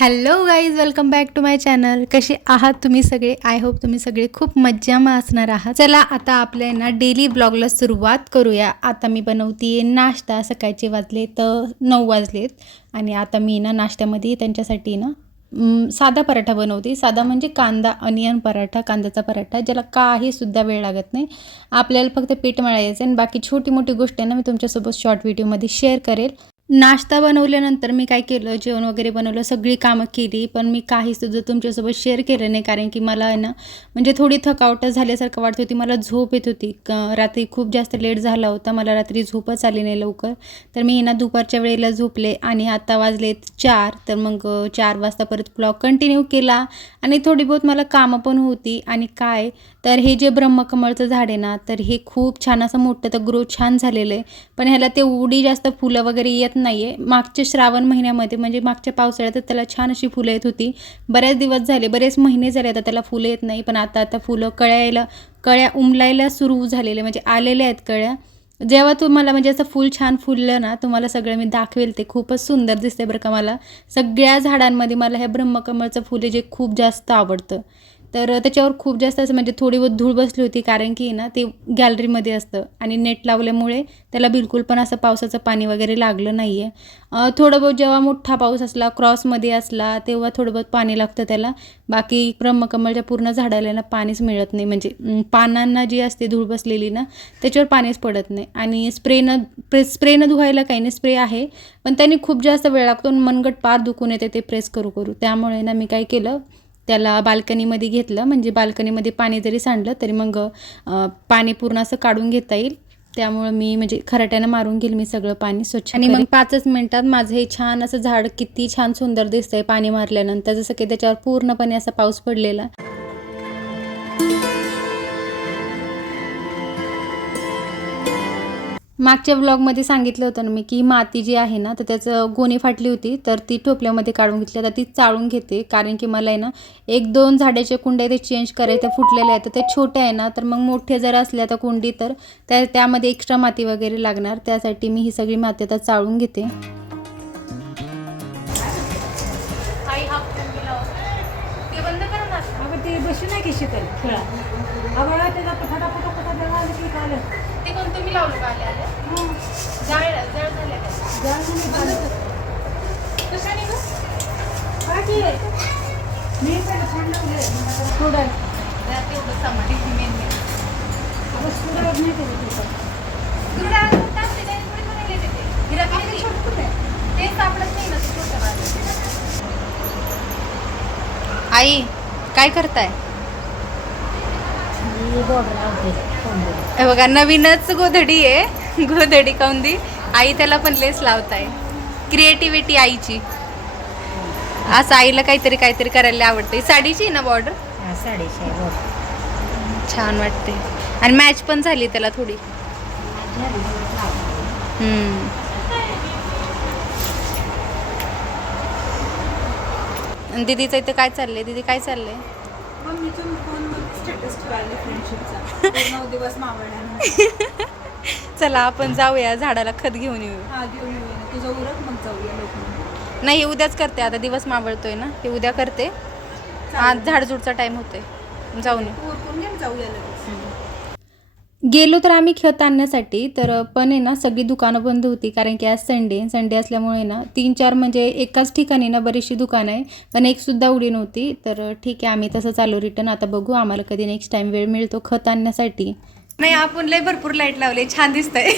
Hello guys welcome back to my channel कसे आहात तुम्ही सगळे? आय होप तुम्ही सगळे खूप मज्जामा असणार आहात. चला आता आपल्या ना डेली ब्लॉगला सुरुवात करूया. आता मी बनवते नाश्ता. सकाळचे वाजले तर नऊ वाजलेत. आणि आता मी ना नाश्त्यामध्ये त्यांच्यासाठी ना साधा पराठा बनवते. साधा म्हणजे कांदा अनियन पराठा कांद्याचा पराठा ज्याला काही सुद्धा वेळ लागत नाही. आपल्याला फक्त पीठ मळायचं आणि बाकी छोटी मोठी गोष्ट आहे ना मी तुमच्यासोबत शॉर्ट व्हिडिओमध्ये शेअर करेल. नाश्ता बनवल्यानंतर मी काय केलं जेवण वगैरे बनवलं सगळी कामं केली पण मी काही सुद्धा तुमच्यासोबत शेअर केलं नाही कारण की मला आहे ना म्हणजे थोडी थकावट झाल्यासारखं वाटत होती मला झोप येत होती. क- रात्री खूप जास्त लेट झाला होता मला रात्री झोपच आली नाही लवकर. तर मी ना दुपारच्या वेळेला झोपले आणि आता वाजले चार तर मग चार वाजता परत ब्लॉग कंटिन्यू केला आणि थोडी बहुत मला कामं पण होती. आणि काय तर हे जे ब्रह्मकमळचं झाड आहे ना तर हे खूप छान असं मोठं तर ग्रो छान झालेलं आहे. पण ह्याला तेवढी जास्त फुलं वगैरे येत नाही आहे मागच्या श्रावण महिन्यामध्ये म्हणजे मागच्या पावसाळ्यात त्याला छान अशी फुलं येत होती. बऱ्याच दिवस झाले बरेच महिने झाले आता त्याला फुलं येत नाही. पण आता आता फुलं कळ्यायला कळ्या उमलायला सुरू झालेले म्हणजे आलेल्या आहेत कळ्या. जेव्हा तुम्हाला म्हणजे असं फूल छान फुललं ना तुम्हाला सगळं मी दाखवेल ते. खूपच सुंदर दिसते बरं का मला. सगळ्या झाडांमध्ये मला हे ब्रह्मकमळचं फुले जे खूप जास्त आवडतं. तर त्याच्यावर खूप जास्त असं म्हणजे थोडी बहुत धूळ बसली होती कारण की ना ते गॅलरीमध्ये असतं आणि नेट लावल्यामुळे त्याला बिलकुल पण असं पावसाचं पाणी वगैरे लागलं नाही आहे थोडं बहुत जेव्हा मोठा पाऊस असला क्रॉसमध्ये असला तेव्हा थोडं बहुत पाणी लागतं त्याला. बाकी ब्रह्मकमलच्या पूर्ण झाडाला ना पाणीच मिळत नाही. म्हणजे पानांना जी असते धूळ बसलेली ना त्याच्यावर पाणीच पडत नाही. आणि स्प्रेनं प्रे स्प्रेनं धुवायला काही नाही स्प्रे आहे. पण त्यांनी खूप जास्त वेळ लागतो मनगट पार दुखून येते ते प्रेस करू करू त्यामुळे ना मी काय केलं त्याला बाल्कनीमध्ये घेतलं. म्हणजे बाल्कनीमध्ये पाणी जरी सांडलं तरी मग पाणी पूर्ण असं काढून घेता येईल. त्यामुळं मी म्हणजे खराट्यानं मारून घेईल मी सगळं पाणी स्वच्छ आणि मग पाचच मिनिटात माझं हे छान असं झाड किती छान सुंदर दिसतंय पाणी मारल्यानंतर. जसं की त्याच्यावर पूर्णपणे असा पाऊस पडलेला. मागच्या व्लॉगमध्ये सांगितलं होतं ना मी की माती जी आहे ना तर त्याचं गोणी फाटली होती तर ती टोपल्यामध्ये काढून घेतली. आता ती चाळून घेते कारण की मला आहे ना एक दोन झाडाचे कुंड्या ते चेंज करायचे फुटलेले आहेत. तर ते छोटे आहे ना तर मग मोठे जर असल्या तर कुंडी तर त्या त्यामध्ये एक्स्ट्रा माती वगैरे लागणार. त्यासाठी मी ही सगळी माती आता चाळून घेते. अगं ते बसू नाही की शीतल खेळा त्याचा आलं की ते कोण तुम्ही लावलं का आले आले जळ जळ झाले. कशाने गं? मी छान लावले थोडं तेवढं मेन नाही ते. सापडत ना. आई काय करताय कोंबडी. हे बघा नवीनच गोधडी आहे. गोधडी कौंदी. आई त्याला पण लेस लावताय. क्रिएटिव्हिटी आईची. असं आईला काहीतरी काहीतरी करायला आवडते. साडीची आहे ना बॉर्डर हा, साडीची आहे. छान वाटते. आणि मॅच पण झाली त्याला थोडी. लावते. दीदीचं इथे काय चाललंय? दीदी काय चाललंय? स्टेटस ठेवायला फ्रेंडशिपचा नऊ दिवस चला आपण जाऊया झाडाला खत घेऊन येऊ. हा घेऊन येऊया. तुझं उरक मग जाऊया लोक नाही हे उद्याच करते. आता दिवस मावळतोय ना हे उद्या करते. आज झाडझुडचा टाइम होतोय. जाऊन येऊ जाऊया गेलो तर आम्ही खत आणण्यासाठी तर पण आहे ना सगळी दुकानं बंद होती. कारण की आज संडे संडे असल्यामुळे ना तीन चार म्हणजे एकाच ठिकाणी ना बरीचशी दुकानं आहे. पण एक सुद्धा उडी नव्हती. तर ठीक आहे आम्ही तसं चालू रिटर्न आता बघू आम्हाला कधी नेक्स्ट टाइम वेळ मिळतो खत आणण्यासाठी. नाही आपण लय भरपूर लाइट लावले. छान दिसतंय.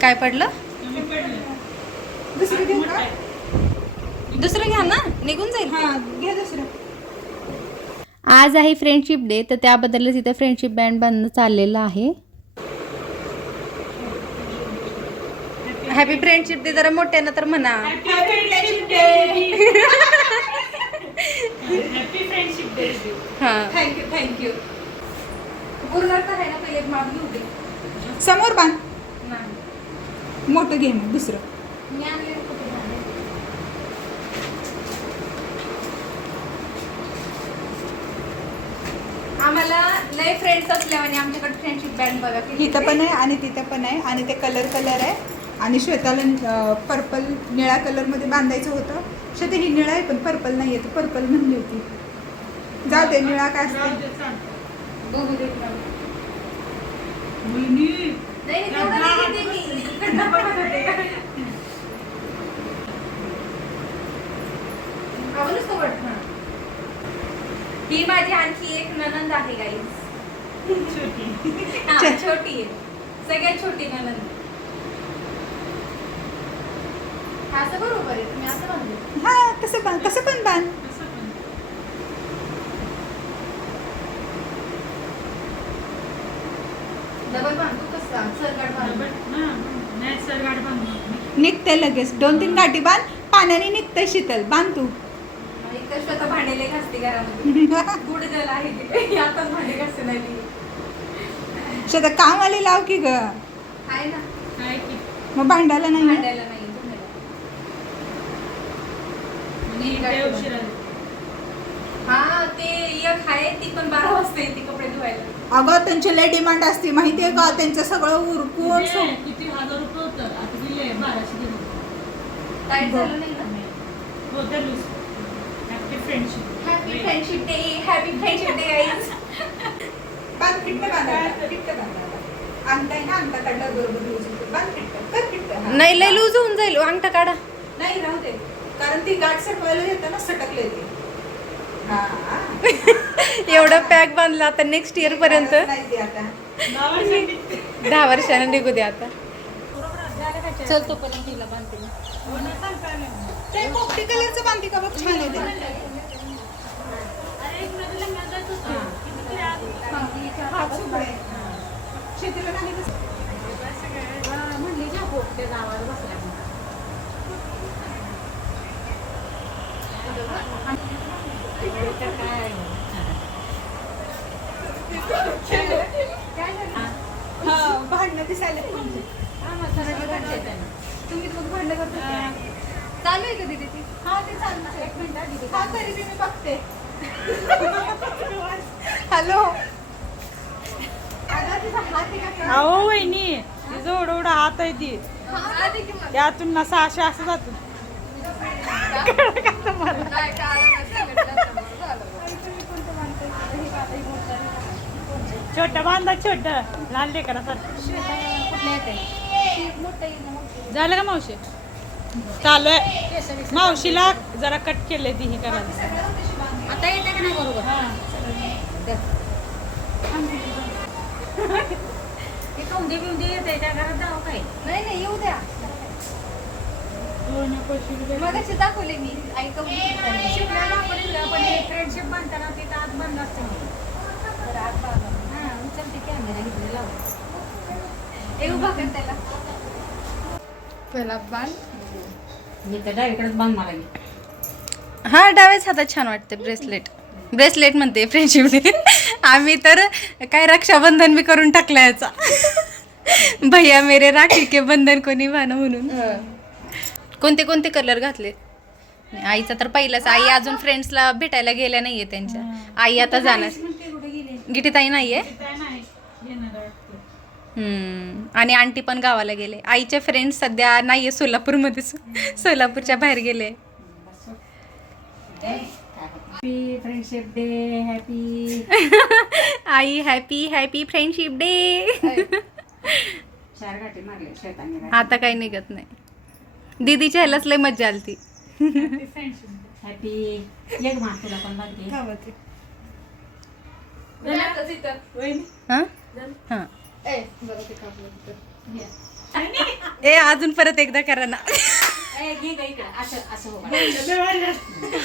काय पडलं? दुसरं घ्या ना निघून जाईल. हा घे दुसरं. आज आहे फ्रेंडशिप डे तर त्याबद्दलच इथं फ्रेंडशिप बँड बांधणं चाललेलं आहे. हॅपी फ्रेंडशिप डे जरा मोठ्यानं तर म्हणा. हा. थँक्यू थँक्यू पूर्ण तर आहे ना पहिले माप घेऊ दे. समोर बांध. मोठं घे मग दुसरं. आम्हाला लय फ्रेंड्स असल्याने आमच्याकडे फ्रेंडशिप बँड बघा किती इथं पण आहे आणि तिथं पण आहे. आणि ते कलर कलर आहे. आणि श्वेताला पर्पल निळ्या कलरमध्ये बांधायचं होतं. श्वेता ही निळा आहे पण पर्पल नाही आहे पर्पल म्हणली होती. जाऊ दे निळा काय असते? हा. माझी आणखी एक ननंद आहे गाईज छोटी. छोटी आहे. सगळ्यात छोटी ननंद असं बरोबर आहे तुम्ही असं म्हणले हा कसं बांध. कसं पण. बांध. डबल बांधतो कसं. निघते लगेच. दोन तीन गाठी बांध. पाण्याने निघते शीतल. बांध तू. भांडेले घासते घरामध्ये. गुड जल आहे तिथे आताच भांडे घासते नाही. श्वेता लाव की ग. आहे ना. काय की. मग भांडायला नाही? भांडायला नाही उशिरा. हा ते एक आहे ती पण बारा वाजता येते कपडे धुवायला. अगं त्यांची लय डिमांड असते. माहितीये का? त्यांचं सगळं उरकून ते किती हजार रुपये होतं. आता दिले बाराशे दिले टाईट झालं नाही ना happy friendship happy friendship day happy friendship day guys बांध फिट्ट फिट्ट अंगठा ना अंगठा काढला बरोबर लूज होतो. बांध फिट्ट कर फिट्ट. नाही लय लूज होऊन जाईल. अंगठा काढा. नाही राहू दे. कारण ती गाठ सटवायला येतं ना सटकले ते हा. एवढं पॅक बांधलं आता नेक्स्ट इयर पर्यंत. दहा वर्षानं निघू दे आता. चल तो पर्यंत तिला बांधते मी. ते पोपटी कलरचं बांधते का बघ? छान आहे ते हात सुकळे. शेतीला नाही कसं हा भांडणं दिसायला पाहिजे. तुम्ही दोघं भांडण करता? चालू आहे का दीदी ती? हा ते चालतं एक मिनिट हा, दीदी. हा तरी बी मी बघते. हॅलो? अहो वहिनी तिचं एवढं हात आहे ती. त्यातून नसा अशा असं जातो. छोट बांधा छोट. लहान ना, मोठं येईल. झालं का मावशी? चालू आहे. मावशीला जरा कट केले ती ही करायला. आता येते का नाही बरोबर? हे येते त्या घरात जाऊ काय? नाही नाही येऊ द्या. मगाशी दाखवले मी. आई दाखवली पण हे फ्रेंडशिप बांधताना तिथं आत बंद असतं हा उचलते कॅमेरा घेतले लाव ए उभा कर त्याला. पहिला बाण. मी तर डावीकडेच बांध मला घे हा डाव्याच हातात छान वाटते ब्रेसलेट ब्रेसलेट म्हणते फ्रेंडशिप डे आम्ही तर काय रक्षाबंधन बी करून टाकला याचा भैया मेरे राखी के बंधन कोणी भान म्हणून. कोणते कोणते कलर घातले आईचा तर पहिलाच. आई अजून फ्रेंड्सला भेटायला गेल्या नाहीये त्यांच्या. आई आता जाणार. गिटीताई नाहीये. आणि आंटी पण गावाला गेले. आईचे फ्रेंड्स सध्या नाहीये सोलापूरमध्ये. सोलापूरच्या बाहेर गेले. फ्रेंडशिप डे हॅपी आई हॅपी हॅपी फ्रेंडशिप डे चार गाठी मारले शेताने आता काही निघत नाही. दीदीच्या ह्यालाच लय मज्जा आलती. हॅपी एक मा तुला पण बांधते गावात आहे. हं? हं. ए अजून परत एकदा करा ना.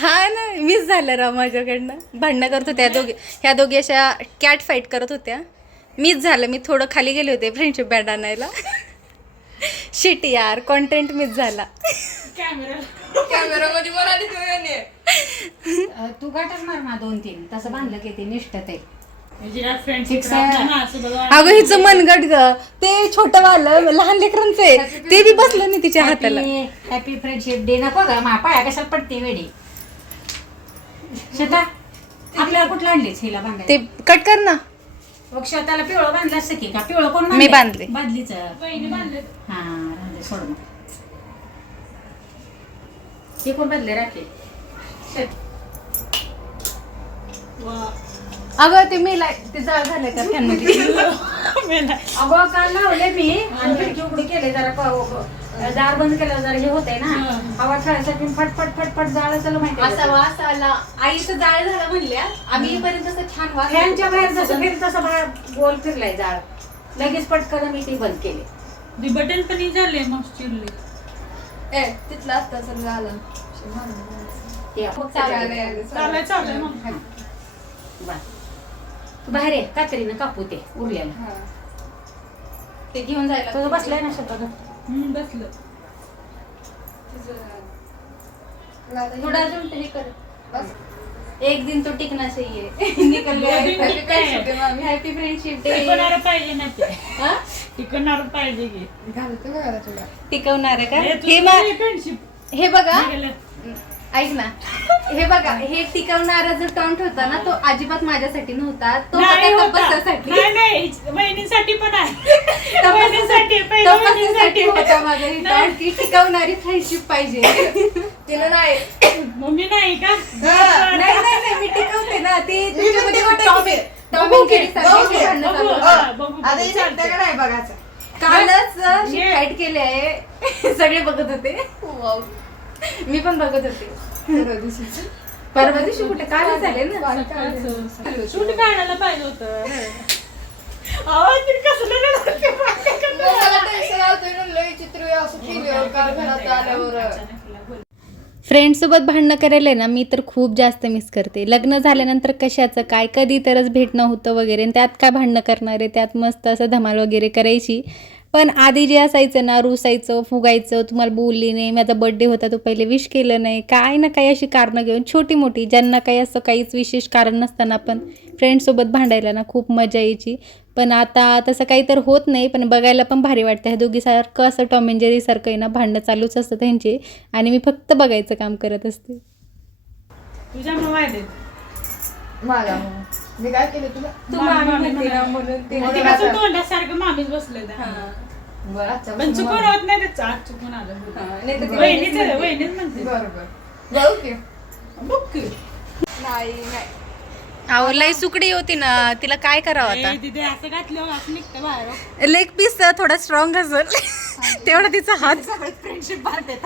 हा ना मिस झालं राव माझ्याकडनं. भांडणं करत होत्या दोघी. ह्या दोघी अशा कॅट फाईट करत होत्या. मिस झालं मी थोडं खाली गेले होते फ्रेंडशिप बँड आणायला. शिट यार कॉन्टेंट मिस झाला. कॅमेरा कॅमेरामध्ये मला तू गाठच मार मा दोन तीन तसं बांधलं की ते निष्ठत आहे बघा. अगं हिचं मनगट ग. ते छोटं वालं लहान लेकरांचं आहे. ते बी बसलं नाही तिच्या हाताला. हॅपी फ्रेंडशिप डे नको ग मा पाया कशाला पडते वेडी. शेता आपल्याला कुठलं आणलीस हिला बांधायला? ते कट कर ना. मग शेताला पिवळं बांधलं असतं की का? पिवळं कोण मी बांधले. बादलीच बहिणी बांधले हा सोड मग. ते कोण बांधले राखे? अगं ते मेला ते जाळ झालं का फॅनमध्ये अगं काल लावले मी आणि खिडकी उघडी केले जरा प- दार बंद केलं जरा हे होतंय ना. हवा खेळायसाठी फटफट फटफट जाळं चला माहिती असा वास आला आईचं जाळ झालं म्हणल्या आम्ही येईपर्यंत असं छान वास फॅनच्या बाहेर जसं फिर तसं बाहेर गोल फिरलाय जाळ. लगेच पटकन मी ती बंद केली. ती बटन पण ही झाले मग चिरली. ए, तिथलं असतं सगळं झालं. ते मग चालू चालाय चालय मग. बर. बाहेर ये कात्रीनं कापू ते उरलेलं. ते घेऊन जायला तुझं बसलाय ना शेतात हम्म, बसलं. थोडा अजून हे कर. बस. एक दिन तो टिकना चाहिए निकल हॅपी फ्रेंडशिप डे टिकवणार पाहिजे ना ते. हा? टिकवणार पाहिजे की. टिकवणार आहे का? हे हे मा- हे बघा. ऐक ना. हे बघा हे टिकवणारा जो टॉन्ट होता ना तो अजिबात माझ्यासाठी नव्हता. तो नाही होता होता. तपस्यासाठी नाही नाही बहिणीसाठी पण आहे. बहिणीसाठी तपस्यासाठी पहिलं तपस्यासाठी बहिणीसाठी होता माझा ही टॉन्ट की टिकवणारी फ्रेंडशिप पाहिजे. तिला नाही. मम्मी नाही का? नाही नाही नाही मी टिकवते ना. ती तुझ्यामध्ये टॉम आहे टॉम अँड जेरी सारखी भांडणं बघू, चालू हा, असतात. बघू, आता बघू, हे चालतंय. शकतं का नाही बघायचं? कालच ये. फाईट केले आहे. सगळे बघत होते. मी पण बघत होते. परवा दिवशी कुठे काल झाले ना. शूट काढायला पाहिजे होतं. आवाज तरी कसलं रडते फ्रेंडसोबत भांडणं करायला आहे ना मी तर खूप जास्त मिस करते. लग्न झाल्यानंतर कशाचं काय कधी तरच भेटणं होतं वगैरे. आणि त्यात काय भांडणं करणार आहे त्यात मस्त असं धमाल वगैरे करायची. पण आधी जे असायचं ना रुसायचं फुगायचं तुम्हाला बोलली नाही माझा बड्डे होता तो पहिले विश केलं नाही काय ना काही अशी कारणं घेऊन छोटी मोठी ज्यांना काही असं काहीच विशेष कारण नसताना पण फ्रेंडसोबत भांडायला ना खूप मजा यायची. पण आता तसं काही तर होत नाही पण बघायला पण भारी वाटतं ह्या दोघीसारखं असं टॉम अँड जेरी सारखं आहे ना भांडणं चालूच असतं त्यांचे आणि मी फक्त बघायचं काम करत असते. तुझ्या मोबाईल मी काय केलं तुला? तू मामी म्हणते ना म्हणून ते ते कसं तोंडासारखं मामीच बसले पण चुकून होत नाही ते आज चुकून आलं वहिनीच वहिनीच म्हणते. बरोबर. जाऊ की. बघ की. नाही नाही. अहो लई सुकडी होती ना. तिला काय करावं ए, आता? तिथे असं घातलं असं निघतं बाहेर लेग पीस थोडा स्ट्रॉंग असेल. तेवढा तिचा हात. फ्रेंडशिप बांधते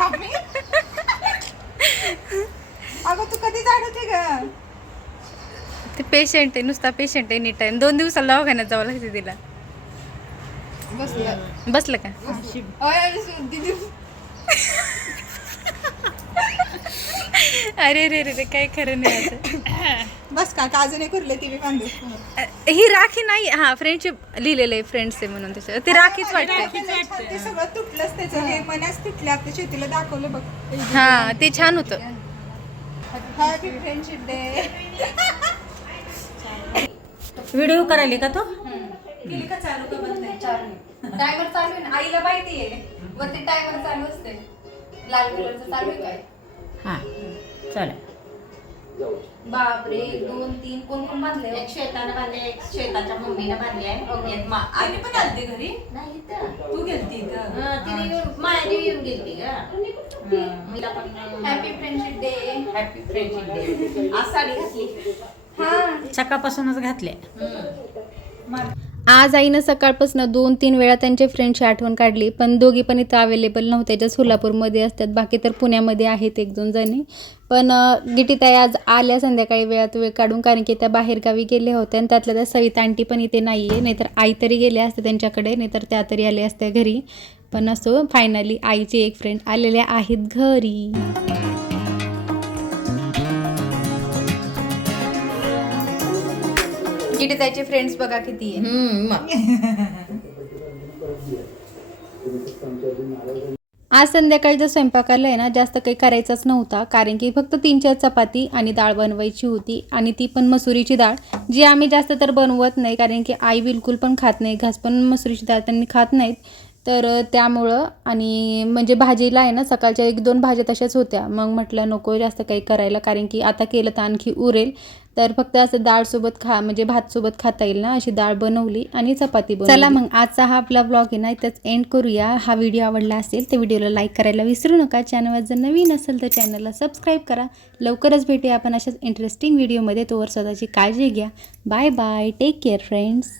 अगं तू कधी जाणवते ग? ते पेशंट आहे नुसता पेशंट आहे नीट आहे. दोन दिवसाला दवाखान्यात जावं लागते तिला. बसलं बसलं का? अरे रे रे रे काय खरं नाही आता बस का? का अजून एक उरले ती मी बांधू ही राखी नाही हा फ्रेंडशिप लिहिलेलं आहे फ्रेंड्स आहे म्हणून त्याच्यावर ती राखीच वाटते ते सगळं तुटलंच त्याचं. हे तुटले आता शेतीला दाखवलं बघ. हा ते छान होतं. हॅपी फ्रेंडशिप डे व्हिडिओ करायली का तो? टायमर चालू आहे. ना? आईला माहिती आहे. वरती टायमर चालू असते लाल कलरचं चालू आहे काय? हा चालेल बापरे दोन तीन कोण कोण बांधले एक श्वेतानं बांधले एक श्वेताच्या मम्मीनं बांधली आहे एक मा- आधी पण आलते घरी? नाही. तू गेलती हं, तिने येऊन मायाने येऊन गेली ग. मला पण happy friendship day happy friendship day आज साडी घातली. सकाळपासूनच घातले. आज आईनं सकाळपासून दोन तीन वेळा त्यांच्या फ्रेंडची आठवण काढली पण दोघी पण इथं अवेलेबल नव्हत्या ज्या सोलापूरमध्ये असतात. बाकी तर पुण्यामध्ये आहेत एक दोन जणी. पण गिटीताई आज आल्या संध्याकाळी वेळात वेळ काढून कारण की त्या बाहेरगावी गेल्या होत्या आणि त्यातल्या त्या सविता आंटी पण इथे नाही आहे नाहीतर आई तरी गेल्या असते त्यांच्याकडे नाहीतर त्या तरी आल्या असत्या घरी. पण असो फायनली आईचे एक फ्रेंड आलेल्या आहेत घरी. गिटीताईचे फ्रेंड्स बघा किती आहे. आज संध्याकाळचा स्वयंपाकाला आहे ना जास्त काही करायचंच नव्हता कारण की फक्त तीन चार चपाती आणि डाळ बनवायची होती आणि ती पण मसुरीची डाळ जी आम्ही जास्त तर बनवत नाही कारण की आई बिलकुल पण खात नाही घास पण मसुरीची डाळ त्यांनी खात नाहीत. तर त्यामुळं आणि म्हणजे भाजीला आहे ना सकाळच्या एक दोन भाज्या तशाच होत्या. मग म्हटलं नको जास्त काही करायला कारण की आता केलं तर आणखी उरेल. तर फक्त असं डाळसोबत खा म्हणजे भातसोबत खाता येईल ना अशी डाळ बनवली आणि चपाती बनवली. चला मग आजचा हा आपला ब्लॉग आहे ना इथंच एंड करूया. हा व्हिडिओ आवडला असेल तर व्हिडिओला लाईक करायला विसरू नका. चॅनलवर जर नवीन असेल तर चॅनलला सबस्क्राईब करा. लवकरच भेटूया आपण अशाच इंटरेस्टिंग व्हिडिओमध्ये तोवर स्वतःची काळजी घ्या. Bye bye take care friends